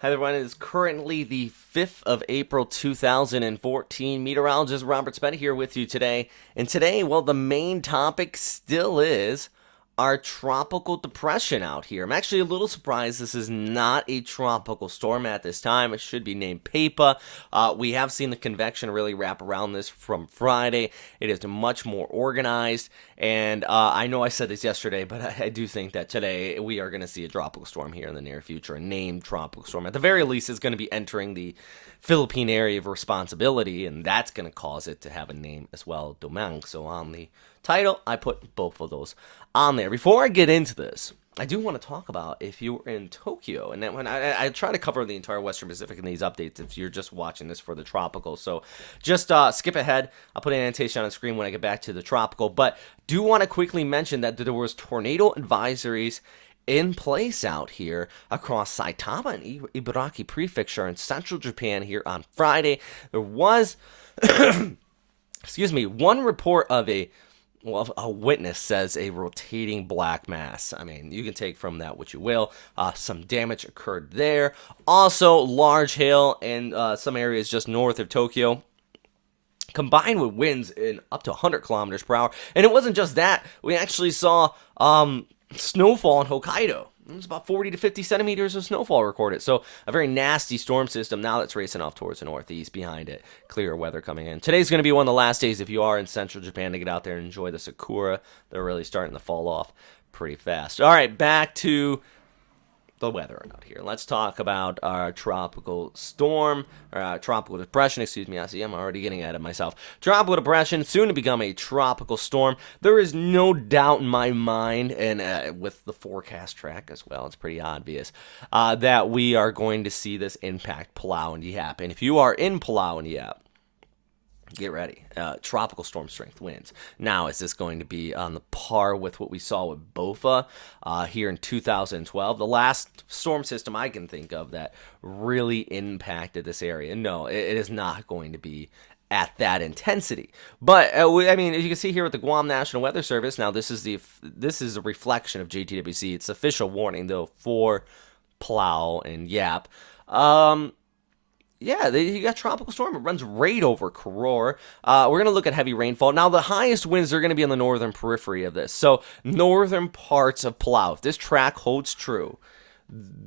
Hi everyone, it is currently the 5th of April 2014. Meteorologist Robert Spence here with you today. And today, well, the main topic still is our tropical depression out here. I'm actually a little surprised this is not a tropical storm at this time. It should be named Peipah. We have seen the convection really wrap around this from Friday. It is much more organized. And I know I said this yesterday, but I do think that today we are going to see a tropical storm here in the near future, a named tropical storm. At the very least, it's going to be entering the Philippine area of responsibility, and that's going to cause it to have a name as well, Domeng. So on the title, I put both of those on there. Before I get into this, I do want to talk about if you were in Tokyo, and then when I try to cover the entire Western Pacific in these updates if you're just watching this for the tropical. So just skip ahead. I'll put an annotation on the screen when I get back to the tropical. But do want to quickly mention that there was tornado advisories in place out here across Saitama and Ibaraki Prefecture in central Japan here on Friday. There was, excuse me, one report of a witness says a rotating black mass. I mean, you can take from that what you will. Some damage occurred there. Also, large hail in some areas just north of Tokyo, combined with winds in up to 100 kilometers per hour. And it wasn't just that. We actually saw snowfall in Hokkaido. It was about 40 to 50 centimeters of snowfall recorded. So a very nasty storm system now that's racing off towards the northeast behind it. Clear weather coming in. Today's going to be one of the last days if you are in central Japan to get out there and enjoy the sakura. They're really starting to fall off pretty fast. All right, back to the weather out here. Let's talk about our tropical storm, or tropical depression, excuse me. I see I'm already getting ahead of myself. Tropical depression, soon to become a tropical storm. There is no doubt in my mind, and with the forecast track as well, it's pretty obvious, that we are going to see this impact Palau and Yap. And if you are in Palau and Yap, get ready. Tropical storm strength winds. Now, is this going to be on the par with what we saw with BOFA here in 2012? The last storm system I can think of that really impacted this area. No, it is not going to be at that intensity. But I mean, as you can see here with the Guam National Weather Service, now this is a reflection of JTWC. It's official warning though for Palau and Yap. Yeah, you got tropical storm. It runs right over Koror. We're going to look at heavy rainfall. Now, the highest winds are going to be on the northern periphery of this. So, northern parts of Palau. If this track holds true,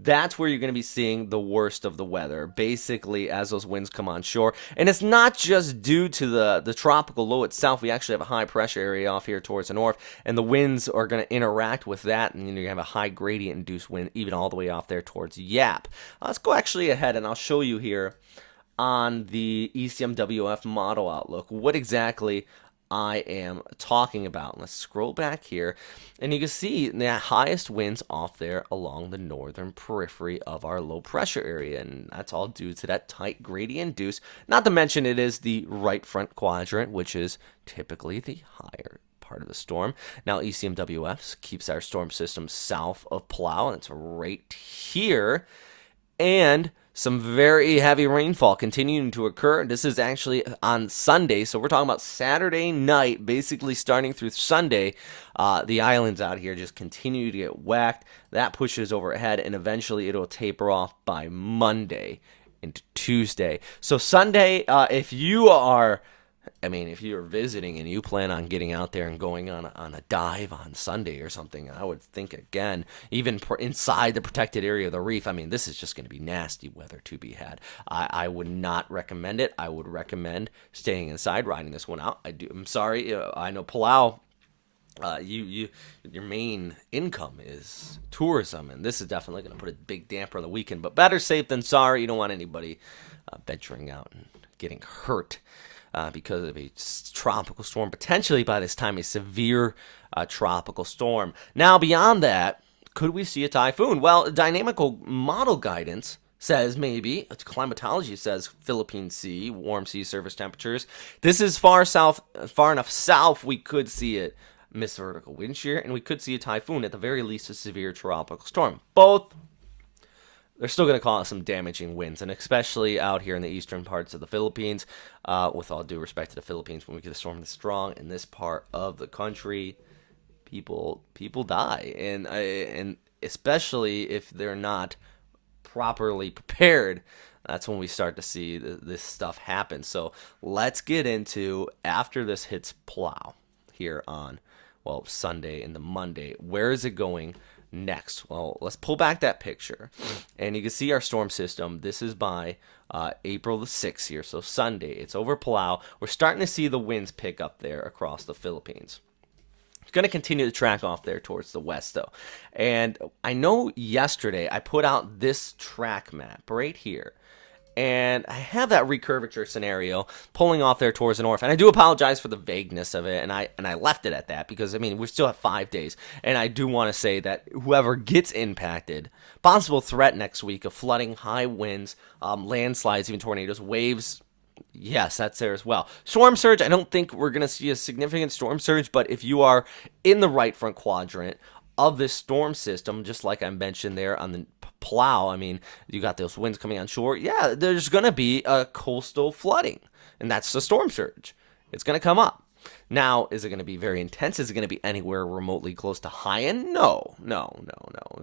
that's where you're going to be seeing the worst of the weather, basically, as those winds come on shore. And it's not just due to the tropical low itself. We actually have a high pressure area off here towards the north, and the winds are going to interact with that, and you're going to have a high gradient induced wind even all the way off there towards Yap. Let's go actually ahead, and I'll show you here on the ECMWF model outlook what exactly I am talking about. Let's scroll back here, and you can see the highest winds off there along the northern periphery of our low pressure area, and that's all due to that tight gradient induce. Not to mention it is the right front quadrant, which is typically the higher part of the storm. Now ECMWF keeps our storm system south of Palau, and it's right here, and some very heavy rainfall continuing to occur. This is actually on Sunday, so we're talking about Saturday night, basically starting through Sunday. The islands out here just continue to get whacked. That pushes overhead, and eventually it'll taper off by Monday into Tuesday. So Sunday, if you're visiting and you plan on getting out there and going on a dive on Sunday or something, I would think again, even inside the protected area of the reef, I mean, this is just going to be nasty weather to be had. I would not recommend it. I would recommend staying inside, riding this one out. I'm sorry. I know Palau, your main income is tourism, and this is definitely going to put a big damper on the weekend, but better safe than sorry. You don't want anybody venturing out and getting hurt because of a tropical storm, potentially by this time a severe tropical storm. Now, beyond that, could we see a typhoon? Well, dynamical model guidance says maybe. Climatology says Philippine Sea, warm sea surface temperatures. This is far enough south, we could see it miss vertical wind shear, and we could see a typhoon, at the very least a severe tropical storm. Both, they're still going to cause some damaging winds, and especially out here in the eastern parts of the Philippines. With all due respect to the Philippines, when we get a storm this strong in this part of the country, people die, and especially if they're not properly prepared, that's when we start to see this stuff happen. So let's get into, after this hits plow here on, well, Sunday and the Monday, where is it going next? Well, let's pull back that picture, and you can see our storm system. This is by April the 6th here, so Sunday. It's over Palau. We're starting to see the winds pick up there across the Philippines. It's going to continue to track off there towards the west, though. And I know yesterday I put out this track map right here, and I have that recurvature scenario pulling off there towards the north. And I do apologize for the vagueness of it, and I left it at that because, I mean, we still have 5 days. And I do want to say that whoever gets impacted, possible threat next week of flooding, high winds, landslides, even tornadoes, waves. Yes, that's there as well. Storm surge, I don't think we're going to see a significant storm surge, but if you are in the right front quadrant of this storm system, just like I mentioned there on the plow, I mean, you got those winds coming on shore. Yeah, there's going to be a coastal flooding, and that's the storm surge. It's going to come up. Now, is it going to be very intense? Is it going to be anywhere remotely close to high end? No.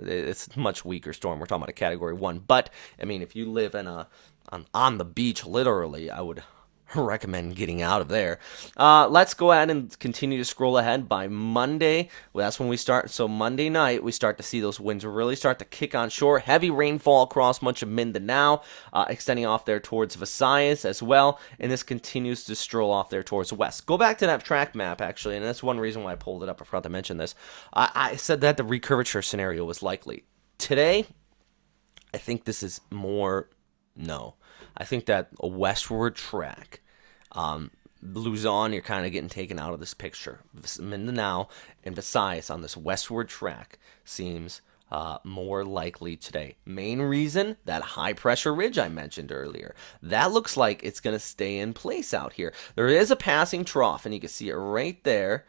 It's a much weaker storm. We're talking about a Category 1. But, I mean, if you live in on the beach, literally, I would recommend getting out of there. Let's go ahead and continue to scroll ahead. By Monday, well, that's when we start. So Monday night, we start to see those winds really start to kick on shore. Heavy rainfall across much of Mindanao, extending off there towards Visayas as well. And this continues to stroll off there towards the west. Go back to that track map, actually, and that's one reason why I pulled it up. I forgot to mention this. I said that the recurvature scenario was likely. Today, I think this is more... No. I think that a westward track, Luzon, you're kind of getting taken out of this picture. Mindanao and Visayas on this westward track seems more likely today. Main reason, that high pressure ridge I mentioned earlier. That looks like it's going to stay in place out here. There is a passing trough, and you can see it right there.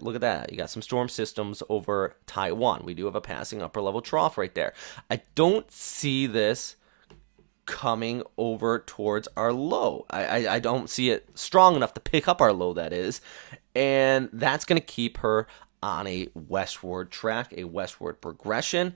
Look at that. You got some storm systems over Taiwan. We do have a passing upper level trough right there. I don't see this coming over towards our low. I don't see it strong enough to pick up our low, that is. And that's going to keep her on a westward track, a westward progression.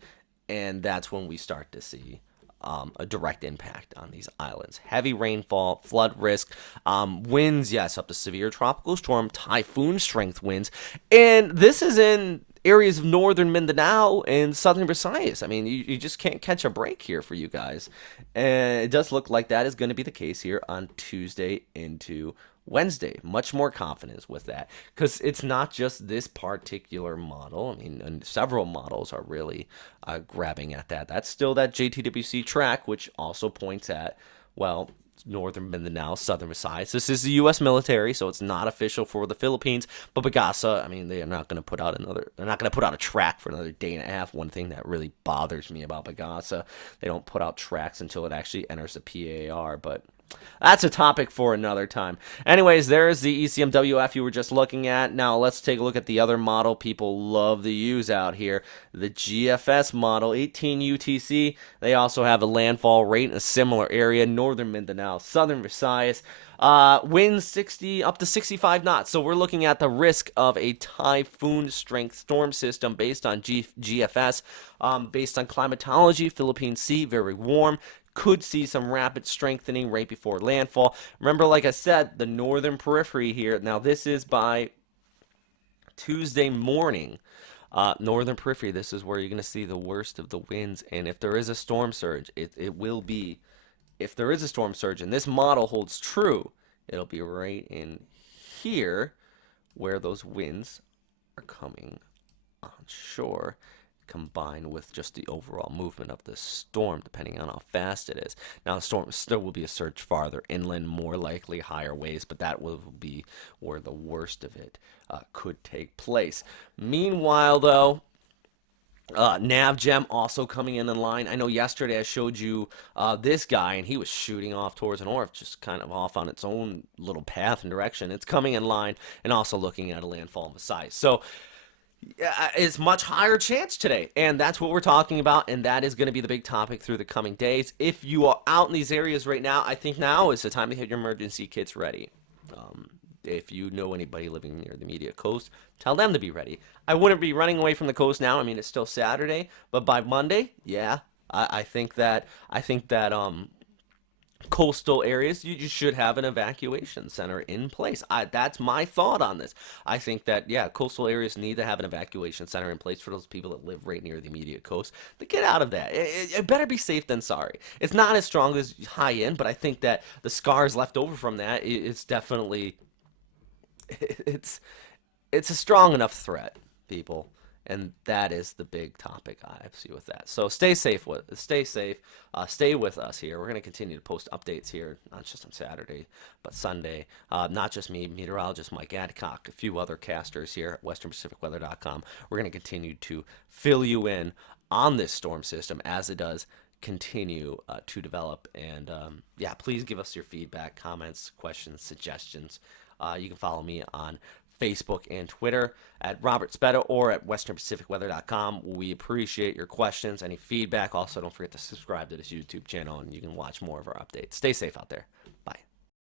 And that's when we start to see a direct impact on these islands. Heavy rainfall, flood risk, winds, yes, up to severe tropical storm, typhoon strength winds. And this is in areas of northern Mindanao and southern Visayas. I mean, you just can't catch a break here for you guys. And it does look like that is going to be the case here on Tuesday into Wednesday. Much more confidence with that, because it's not just this particular model. I mean, and several models are really grabbing at that. That's still that JTWC track, which also points at, well, northern Mindanao, southern Visayas. This is the U.S. military, so it's not official for the Philippines. But Bagasa, I mean, they're not going to put out a track for another day and a half. One thing that really bothers me about Bagasa, they don't put out tracks until it actually enters the PAR. But that's a topic for another time. Anyways, there's the ECMWF you were just looking at. Now let's take a look at the other model people love to use out here, the GFS model, 18 UTC. They also have a landfall rate in a similar area, northern Mindanao, southern Visayas. Winds 60 up to 65 knots. So we're looking at the risk of a typhoon strength storm system based on GFS, based on climatology. Philippine Sea, very warm. Could see some rapid strengthening right before landfall. Remember, like I said, the northern periphery here. Now, this is by Tuesday morning. Northern periphery, this is where you're going to see the worst of the winds. And if there is a storm surge, it will be, if there is a storm surge and this model holds true, it'll be right in here where those winds are coming on shore, combined with just the overall movement of the storm, depending on how fast it is. Now, the storm still will be a surge farther inland, more likely higher waves, but that will be where the worst of it could take place. Meanwhile, though, NavGem also coming in line. I know yesterday I showed you this guy, and he was shooting off towards the north, just kind of off on its own little path and direction. It's coming in line and also looking at a landfall in Visayas. So, it's much higher chance today, and that's what we're talking about, and that is going to be the big topic through the coming days. If you are out in these areas right now, I think now is the time to get your emergency kits ready. If you know anybody living near the immediate coast, tell them to be ready. I wouldn't be running away from the coast now. I mean, it's still Saturday, but by Monday, yeah, I think that coastal areas, you should have an evacuation center in place. That's my thought on this. I think that, yeah, coastal areas need to have an evacuation center in place for those people that live right near the immediate coast to get out of that. It better be safe than sorry. It's not as strong as high end, but I think that the scars left over from that, it's definitely it's it's a strong enough threat, people, and that is the big topic I see with that. So stay safe, stay with us here. We're gonna continue to post updates here, not just on Saturday, but Sunday. Not just me, meteorologist Mike Adcock, a few other casters here at WesternPacificWeather.com. We're gonna continue to fill you in on this storm system as it does continue to develop. And yeah, please give us your feedback, comments, questions, suggestions. You can follow me on Facebook and Twitter at Robert Spetta or at WesternPacificWeather.com. We appreciate your questions, any feedback. Also, don't forget to subscribe to this YouTube channel and you can watch more of our updates. Stay safe out there.